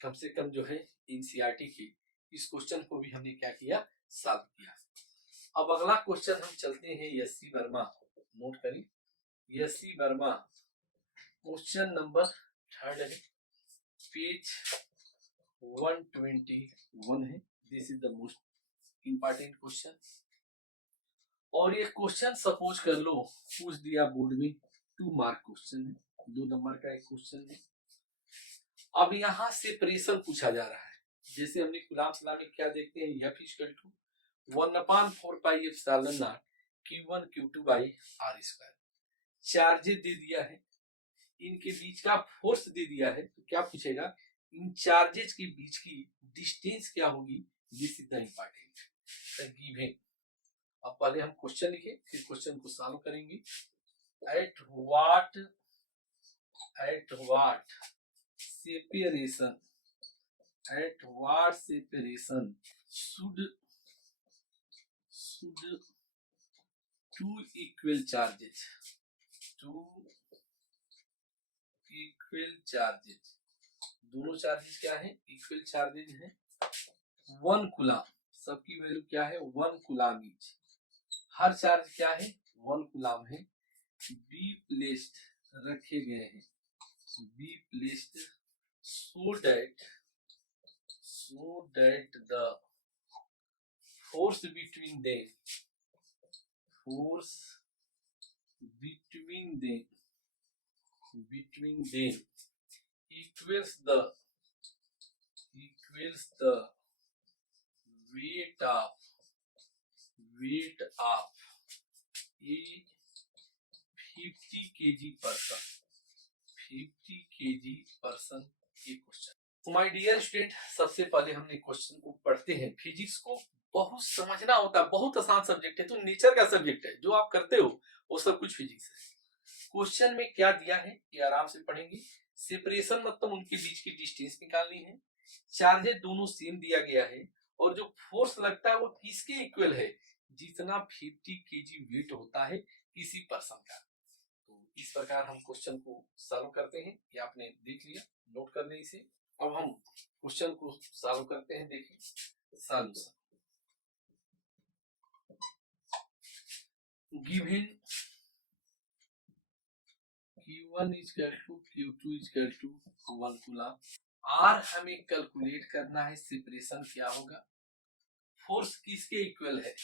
कम से कम जो है एनसीईआरटी की इस क्वेश्चन को भी हमने क्या किया, सॉल्व किया। अब अगला क्वेश्चन हम चलते हैं एससी वर्मा, नोट करें एससी वर्मा क्वेश्चन नंबर 3 है, पेज 121 है। This is the most important question. और ये क्वेश्चन सपोज कर लो पूछ दिया बोर्ड में, 2 मार्क क्वेश्चन है, 2 नंबर का एक क्वेश्चन है। अब यहाँ से सेपरेशन पूछा जा रहा है। जैसे हमने कूलम्ब्स लॉ में क्या देखते हैं, F equal to 1/4 pi epsilon not Q1 Q2 by R square. Charges दे दिया है, इनके बीच का फोर्स दे दिया है, तो क्या पूछेगा इन चार्जेस के बीच की डिस्टेंस क्या होगी, this is the important the given. अब पहले हम क्वेश्चन लिखे, फिर क्वेश्चन को सॉल्व करेंगे। At what separation should two equal charges दोनों चार्जेस क्या है? इक्वल चार्जेस है। 1 कूलम, सबकी वैल्यू क्या है? 1 कूलम ईच। हर चार्ज क्या है? 1 कूलम है। बी प्लेस्ड, रखे गए हैं, be placed so that the force between them equals the weight of a 50 kg person ये क्वेश्चन। तो माय डियर स्टूडेंट, सबसे पहले हमने क्वेश्चन को पढ़ते हैं। फिजिक्स को बहुत समझना होता है, बहुत आसान सब्जेक्ट है, तो नेचर का सब्जेक्ट है, जो आप करते हो वो सब कुछ फिजिक्स है। क्वेश्चन में क्या दिया है ये आराम से पढ़ेंगे। सेपरेशन मतलब उनके बीच की डिस्टेंस निकालनी है। चार्जेस दोनों सेम दिया गया है, और जो फोर्स लगता है वो किसके इक्वल है? जितना 50 केजी वेट होता है किसी पर्सन का। तो इस प्रकार हम क्वेश्चन को सॉल्व करते हैं। ये आपने देख लिया, नोट कर लें इसे। अब हम क्वेश्चन को सॉल्व करते हैं। देखिए solution. Given Q1 equal to Q2 equal to 1 coulomb. R हमें कैलकुलेट करना है, सेपरेशन क्या होगा। फोर्स किसके इक्वल है?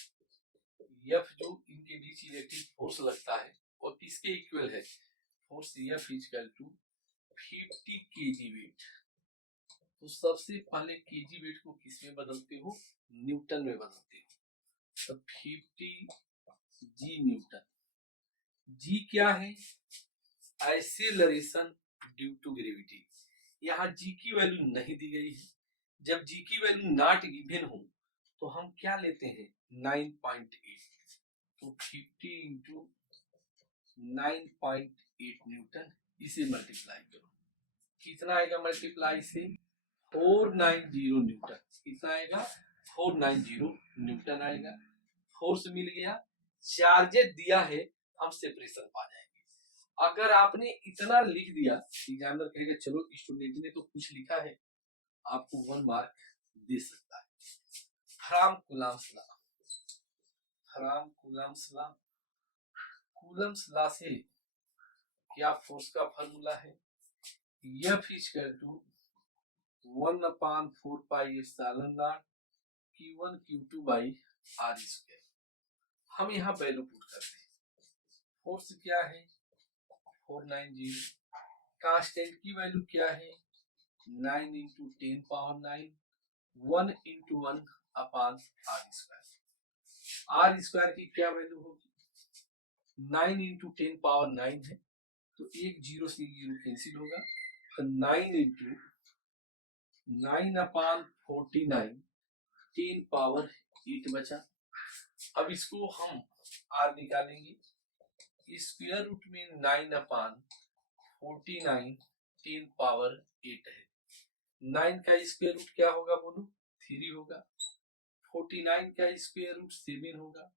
F जो इनके बीच इलेक्ट्रिक फोर्स लगता है और किसके इक्वल है? Force F equal to 50 KG weight. तो सबसे पहले केजी वेट को किस में बदलते हो? न्यूटन में बदलते हो। तो 50 जी न्यूटन। जी क्या है? Acceleration due to gravity. यहाँ जी की वैल्यू नहीं दी गई है। जब जी की वैल्यू नॉट गिवन हो तो हम क्या लेते हैं? 9.8। तो 50 इंटू 9.8 न्यूटन, इसे मल्टीप्लाई करो। कितना आएगा मल्टीप्लाई से? 490 न्यूटन। कितना आएगा? 490 न्यूटन आएगा। फोर्स मिल गया, चार्जेस दिया है, हम सेपरेशन पा जाएंगे। अगर आपने इतना लिख दिया, एग्जामिनर कहेगा चलो स्टूडेंट ने तो कुछ लिखा है, आपको 1 मार्क दे सकता है। फ्रॉम कूलम्स लॉ से क्या फोर्स का फार्मूला है? F equal to 1/4 pi epsilon not Q1 Q2 by R square. हम यहाँ वैल्यू पुट करते हैं। फोर्स क्या है? 490। कांस्टेंट की वैल्यू क्या है? 9 into 10 power 9, 1 into 1 upon R square. R square की क्या वैल्यू होगी? 9 इंटू 10 पावर 9 है, तो एक जीरो से जीरो कैंसिल होगा, तो 9 इंटू 9 अपॉन 49, 10 पावर 8 बचा। अब इसको हम R निकालेंगे। स्क्वायर रूट में 9 अपॉन 49, 10 पावर 8 है। 9 का स्क्वायर रूट क्या होगा बोलो? 3 होगा। 49 का स्क्वायर रूट 7 होगा।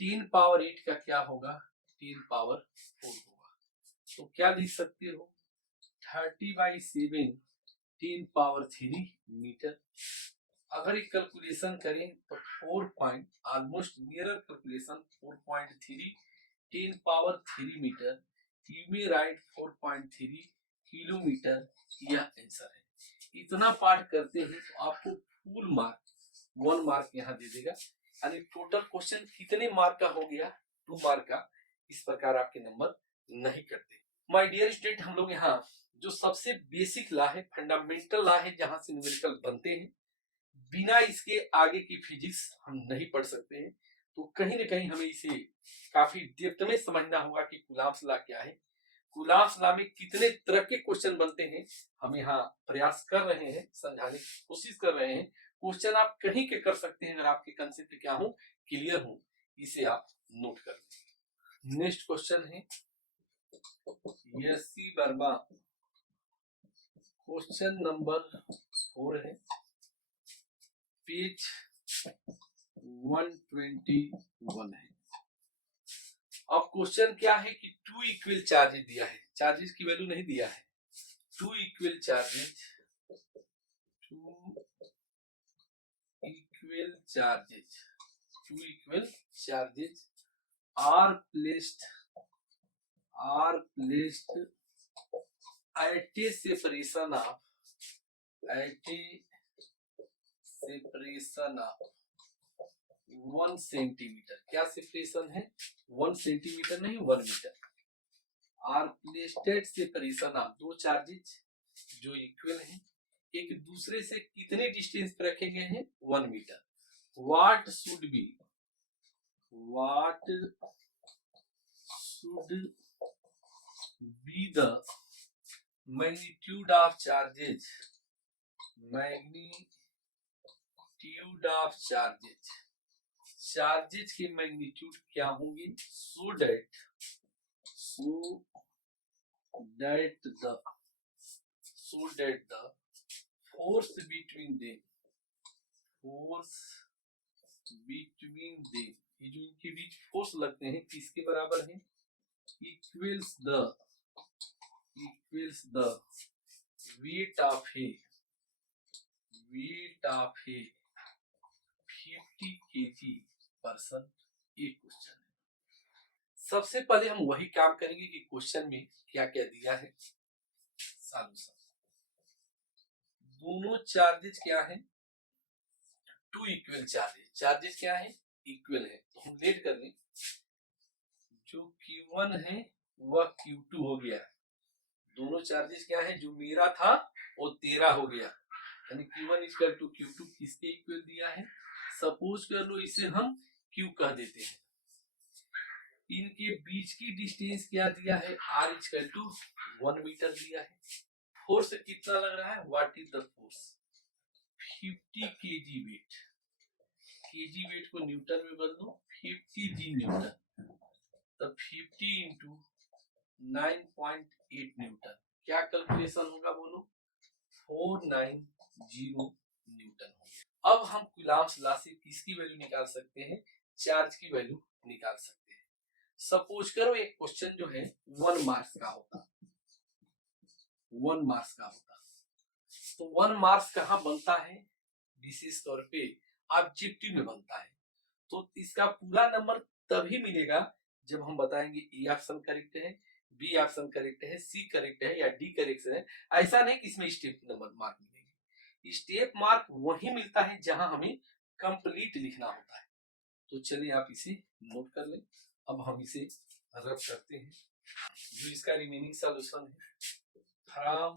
10 पावर 8 का क्या होगा? 10 पावर 4 होगा। तो क्या लिख सकते हो? 30/7 10 पावर 3 मीटर। अगर एक कैलकुलेशन करें तो 4 point almost nearer calculation 4.3 10 power 3 metre. You may write 4.3 kilometre, यह आंसर है। इतना पाठ करते हैं तो आपको फुल मार्क 1 मार्क यहाँ दे देगा। यानी टोटल क्वेश्चन कितने मार्क का हो गया? 2 मार्क का। इस प्रकार आपके नंबर नहीं करते। माय डियर स्टूडेंट, हम लोग यहाँ जो सबसे बेसिक लॉ है, फंडामेंटल लॉ है, जहां से न्यूमेरिकल बनते हैं, बिना इसके आगे की फिजिक्स हम नहीं पढ़ सकते हैं। तो कहीं ना कहीं हमें इसे काफी डेप्थ में समझना होगा कि कूलम्स लॉ क्या है, कूलम्स लॉ में कितने तरह के क्वेश्चन बनते हैं। हम यहाँ प्रयास कर रहे हैं, समझाने की कोशिश कर रहे हैं। क्वेश्चन आप कहीं के कर सकते हैं अगर आपके कंसेप्ट क्या हो, क्लियर हो, इसे आप नोट कर लें। नेक्स्ट क्वेश्चन है यसी वर्मा, क्वेश्चन नंबर 4 है, पेज 121 है। अब क्वेश्चन क्या है कि टू इक्वल चार्जेस दिया है, चार्जेस की वैल्यू नहीं दिया है। Two equal charges, two equal charges, two equal charges are placed at a separation of 1 centimetre. क्या सेपरेशन है? 1 सेंटीमीटर नहीं, 1 metre. Are placed separation of, दो चार्जेज जो इक्वल हैं, एक दूसरे से कितने डिस्टेंस पर रखे गए हैं? 1 metre. What should be the magnitude of charges, magnitude of charges की मैग्नीट्यूड क्या होंगी? so that the force between them, ये जो इनके बीच फोर्स लगते हैं किसके बराबर है? Equals the weight of a 50 kg person. एक क्वेश्चन है। सबसे पहले हम वही काम करेंगे कि क्वेश्चन में क्या क्या दिया है। सॉल्यूशन, दोनों चार्जेस क्या है? टू इक्वल चार्जेस, चार्जेस क्या है? इक्वल है। तो हम लेट कर लें, जो Q1 है वह Q2 हो गया। दोनों चार्जेस क्या है? जो मेरा था वो तेरा हो गया, यानी Q1 इक्वल टू Q2 किसके इक्वल दिया है? सपोज कर लो इसे हम Q कह देते हैं। इनके बीच की डिस्टेंस क्या दिया है? R इक्वल टू 1 मीटर दिया है। फोर्स कितना लग रहा है? What is the force? 50 kg वेट। केजी वेट को न्यूटन में बदल दो, 50 जी न्यूटन, तो 50 इंटू 9.8 न्यूटन। क्या कैलकुलेशन होगा बोलो? 490 न्यूटन। अब हम कूलम्ब्स लॉ से किसकी वैल्यू निकाल सकते हैं? चार्ज की वैल्यू निकाल सकते हैं। सपोज करो एक क्वेश्चन जो है 1 मार्क्स का होता, 1 मार्क्स का होता, तो 1 मार्क्स कहाँ बनता है? विशेष तौर पे ऑब्जेक्टिव में बनता है। तो इसका पूरा नंबर तभी मिलेगा जब हम बताएंगे ए ऑप्शन करेक्ट है, बी ऑप्शन करेक्ट है, सी करेक्ट है या डी करेक्ट है। ऐसा नहीं कि इसमें स्टेप नंबर मार्क मिलेंगे। स्टेप मार्क वही मिलता है जहां हमें कंप्लीट लिखना होता है। तो चलिए आप इसे नोट कर लें। अब हम इसे रब करते हैं। जो इसका रिमेनिंग सॉल्यूशन है, from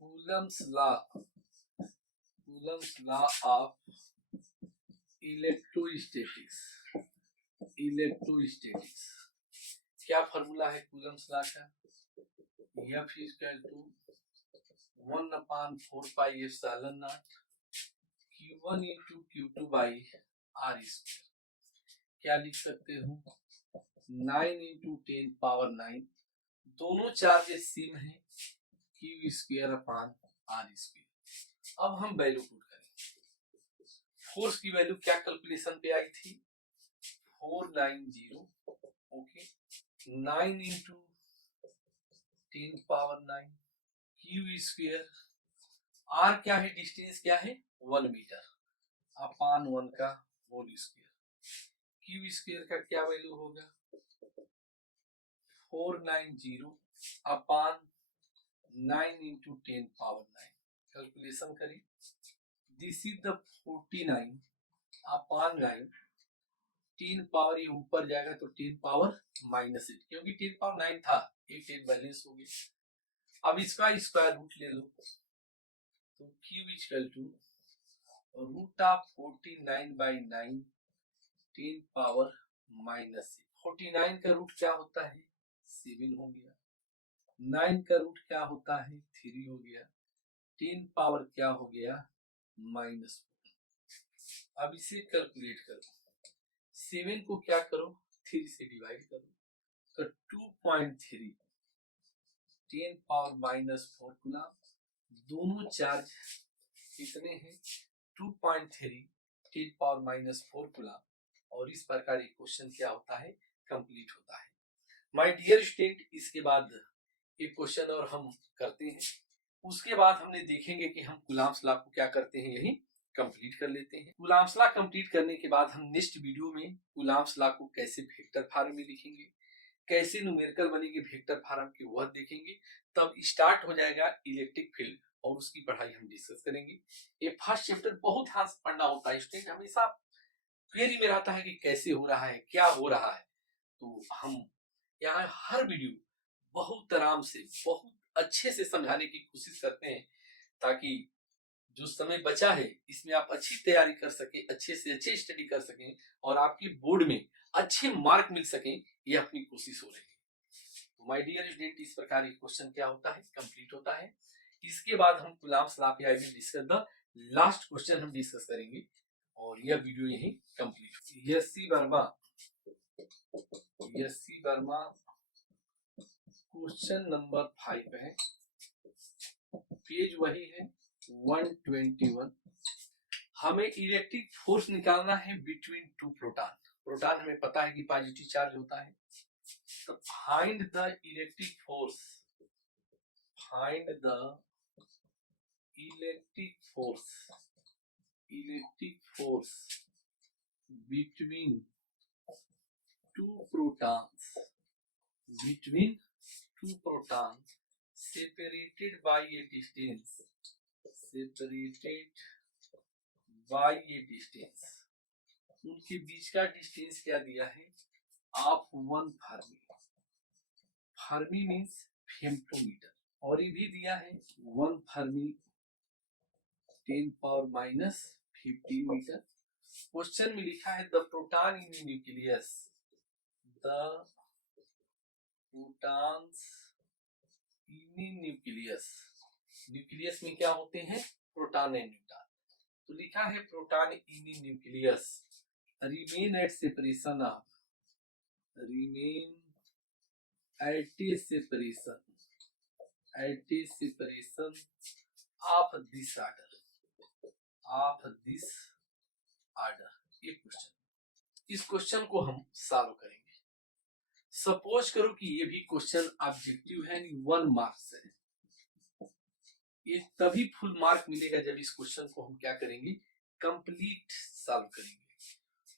Coulomb's law of electrostatics. क्या फॉर्मूला है कूलम्ब्स लॉ का? F equal to 1/4 pi epsilon not Q1 into Q2 by R square. क्या लिख सकते हो? 9 इंटू 10 पावर 9। दोनों चार्जेस सेम है, Q square upon R square. अब हम वैल्यू पुट करें। फोर्स की वैल्यू क्या कैलकुलेशन पे आई थी? 490। Okay, 9 into 10 power 9 Q square. R क्या है? डिस्टेंस क्या है? 1 मीटर अपॉन 1 का होल स्क्वायर। Q स्क्वायर का क्या वैल्यू होगा? 490 अपॉन 9 इंटू 10 पावर 9। कैलकुलेशन करें। This is the 49 upon 9। 10 power ये ऊपर जाएगा तो 10 पावर -8, क्योंकि 10 पावर 9 था, एक 10 बैलेंस हो गया। अब इसका स्क्वायर रूट ले लो, तो Q equal to root of 49 by 9 10 power -8। 49 का रूट क्या होता है? 7 हो गया। 9 का रूट क्या होता है? 3 हो गया। 10 पावर क्या हो गया -4। अब इसे कैलकुलेट करो, 7 को क्या करो 3 से डिवाइड करो, तो 2.3 10 पावर -4 गुना दोनों चार्ज कितने हैं 2.3 10 पावर -4 गुना, और इस प्रकार एक क्वेश्चन क्या होता है कंप्लीट होता है। माय डियर स्टूडेंट, इसके बाद एक क्वेश्चन और हम करते हैं, उसके बाद हमने देखेंगे कि हम कूलम्ब्स लॉ को क्या करते हैं यही कंप्लीट कर लेते हैं। कूलम्ब्स लॉ कंप्लीट करने के बाद हम नेक्स्ट वीडियो में कूलम्ब्स लॉ को कैसे वेक्टर फॉर्म में लिखेंगे, कैसे न्यूमेरिकल बनेगी वेक्टर फॉर्म की वह देखेंगे। तब स्टार्ट हो जाएगा इलेक्ट्रिक फील्ड और उसकी पढ़ाई हम डिस्कस करेंगे। ये फर्स्ट चैप्टर बहुत ध्यान से पढ़ना होता है स्टूडेंट, हमेशा क्वेरी में रहता है कि कैसे हो रहा है क्या हो रहा है। तो हम यहाँ हर वीडियो बहुत आराम से बहुत अच्छे से समझाने की कोशिश करते हैं, ताकि जो समय बचा है इसमें आप अच्छी तैयारी कर सके, अच्छे से अच्छे स्टडी कर सकें और आपकी बोर्ड में अच्छे मार्क मिल सकें, ये अपनी कोशिश हो रही है। तो माय डियर स्टूडेंट, इस प्रकार की क्वेश्चन क्या होता है कंप्लीट होता है। इसके बाद हम कूलम्ब्स लॉ पे I will discuss the last question हम डिस्कस करेंगे और यह वीडियो यही कंप्लीट। यसी वर्मा क्वेश्चन नंबर 5 है, पेज वही है 121। हमें इलेक्ट्रिक फोर्स निकालना है बिटवीन टू प्रोटॉन। प्रोटॉन हमें पता है कि पॉजिटिव चार्ज होता है, तो find the electric force, find the electric force between two protons, between two protons separated by a distance, separated by a distance, उनके बीच का डिस्टेंस क्या दिया है ऑफ 1 फर्मी, फर्मी मीन्स फेम्टोमीटर, और ये भी दिया है 1 फर्मी 10 पावर -15 मीटर। क्वेश्चन में लिखा है the proton in nucleus, the protons in nucleus, nucleus में क्या होते हैं प्रोटॉन एंड न्यूट्रॉन, तो लिखा है proton in nucleus remain at separation of, remain at A separation of this order, of this order. ये क्वेश्चन, इस क्वेश्चन को हम सॉल्व करेंगे। सपोज करो कि ये भी क्वेश्चन ऑब्जेक्टिव है, 1 मार्क्स है, ये तभी फुल मार्क मिलेगा जब इस क्वेश्चन को हम क्या करेंगे कंप्लीट सॉल्व करेंगे।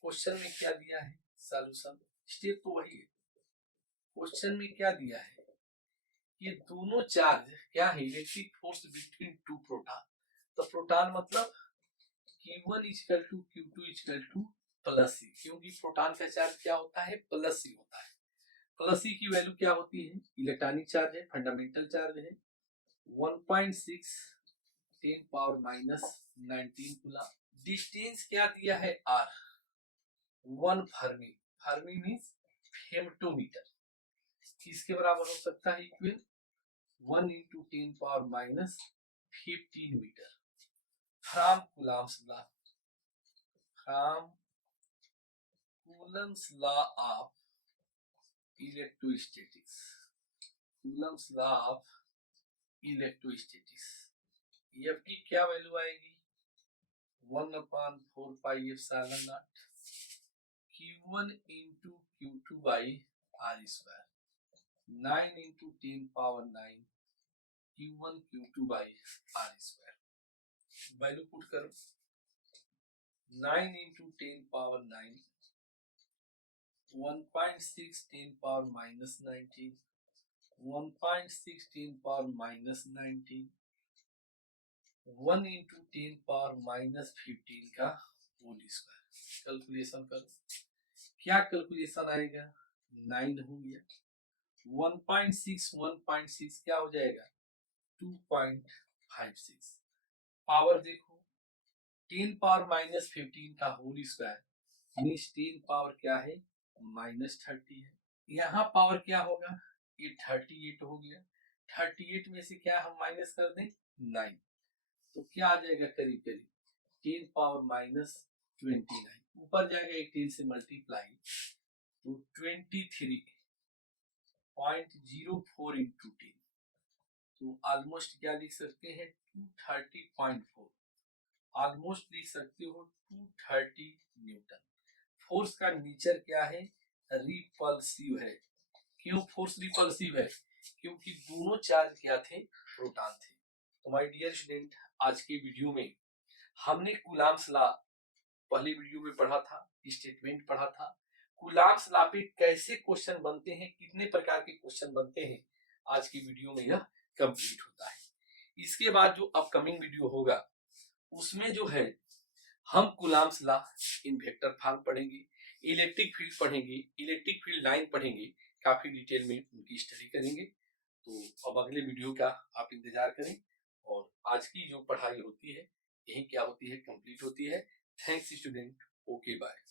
क्वेश्चन में क्या दिया है सॉल्यूशन, स्टेप तो वही है। क्वेश्चन में क्या दिया है, ये दोनों चार्ज क्या है electric force between two proton, तो प्रोटॉन मतलब Q1 equal to Q2 equal to plus C, क्योंकि प्रोटॉन का चार्ज क्या होता है प्लस C होता है। प्लस C की वैल्यू क्या होती है इलेक्ट्रॉनिक चार्ज है, फंडामेंटल चार्ज है 1.6 10 पावर -19 कूलम। डिस्टेंस क्या दिया है R, 1 fermi, fermi means femtometre, किसके बराबर हो सकता है equal 1 × 10 power -15 metre. From Coulomb's law, from Coulomb's law of electrostatics, Coulomb's law of electrostatics, F की क्या वैल्यू आएगी 1/4 pi epsilon not Q1 × Q2 by R square, 9 × 10 power 9 Q1 Q2 by R square. Value put करो 9 × 10 power 9 1.6 10 power -19 1.6 10 power -19 1 × 10 power -15 का whole square. Calculation करो, क्या calculation आएगा 9 हो गया 1.6 क्या हो जाएगा 2.56, पावर देखो 10 पावर -15 का होल स्क्वायर मीन्स 10 पावर क्या है -30 है। यहाँ पावर क्या होगा ये 38 हो गया, 38 में से क्या हम माइनस कर दें 9, तो क्या आ जाएगा करीब करीब 10 पावर माइनस 29, ऊपर जाएगा 18 से मल्टीप्लाई तो 23.04 इंटू 10, तो ऑलमोस्ट क्या लिख सकते हैं 230.4, ऑलमोस्ट लिख सकते हो 230 न्यूटन। फोर्स का नेचर क्या है, रिपल्सिव है। क्यों फोर्स रिपल्सिव है, क्योंकि दोनों चार्ज क्या थे, प्रोटॉन थे। तो माय डियर स्टूडेंट, आज के वीडियो में हमने कूलॉम्स लॉ पहले वीडियो में पढ़ा था, स्टेटमेंट पढ़ा था, कूलॉम्स लॉ पे कैसे क्वेश्चन बनते हैं, कितने प्रकार के क्वेश्चन बनते हैं, आज की वीडियो में यह कंप्लीट होता है। इसके बाद जो अपकमिंग वीडियो होगा उसमें जो है हम Coulomb's law in vector form पढ़ेंगे, इलेक्ट्रिक फील्ड पढ़ेंगे, इलेक्ट्रिक फील्ड लाइन पढ़ेंगे, काफी डिटेल में उनकी स्टडी करेंगे। तो अब अगले वीडियो का आप इंतजार करें, और आज की जो पढ़ाई होती है यही क्या होती है, कंप्लीट होती है। Thanks student, okay bye.